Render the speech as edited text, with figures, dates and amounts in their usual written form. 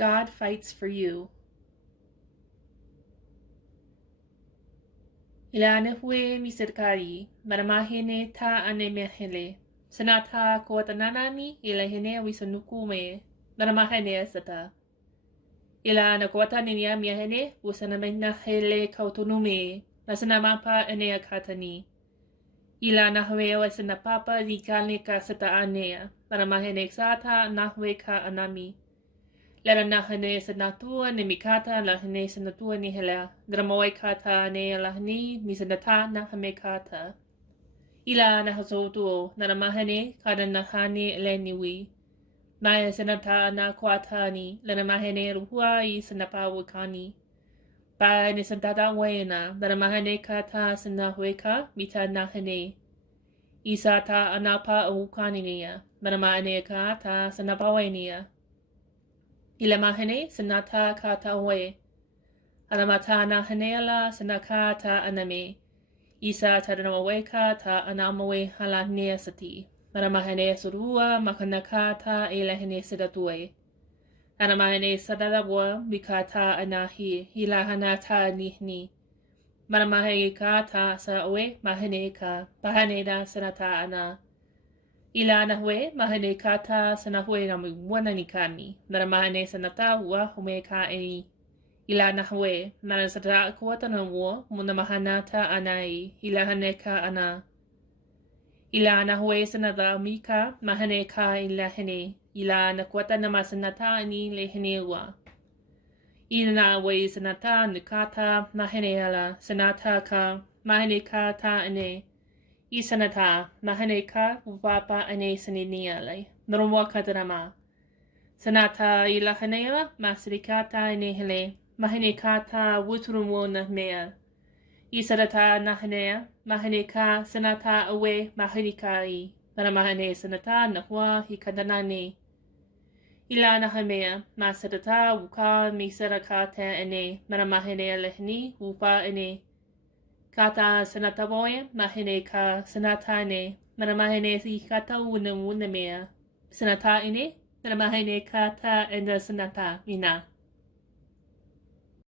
God fights for you. Ilana hue miserkari, maramahene ta anemehele. Sanata kuatananani ilahene wisanuku me, maramahene sata. Ilana kuataninia miahene, usanamena hele kautunume, nasanamapa enea katani. Ilana hue wasanapapa likane ka sata anea, maramahene sata nahwe ka anami. Lera nahane sanatua ni mikata lahane sanatua ni hela, dramoy kata ne lahani ni sanata nahame kata. Ila nahasotuo naramahane kada nahane eleniwi. Maya sanata na kwatani lanamahane ruhua I sanapa wakani. Ba ni santata wena naramahane kata sanahueka mita nahane. Isata anapa ukaninia, naramahane kata sanapawenia. Ilamahane sanata kata we. Alamata na hanela sanakata aname. Isa tadanaweka ta anamawe hala neasati. Maramahane surua makanakata ilahane sidatue. Anamahane sadadawa mikata anahi hilahanata nihni. Maramahane kata sa we mahane ka pahaneda sanata ana. Ila nahwe mahane kata sanahwe na mwananikani. Naramahane sanata wa humeka eni. Ila nahwe manasata kuatana wo munamahanata anai. Ila haneka ana. Ila nahwe sanata mika mahane ka ilahene. Ila nakuatana masanata ani lehene wa. Ila na we sanata nukata mahane ala sanata ka mahane kata ane. Isanata mahaneka upapa ane saniniale normo kadrama sanata ilahanea masrikata inehele mahanekata wutrumo na mea isanata nahanea mahaneka sanata awe mahanikai para mahane sanata nahwa hikadanane ila nahamea masarata wuka misarakata ane maramahane lehni upa ane Kata sanataboya mahine ka sanatane maramahine si kata wuna mea sanata ine maramahine kata enda sanata ina.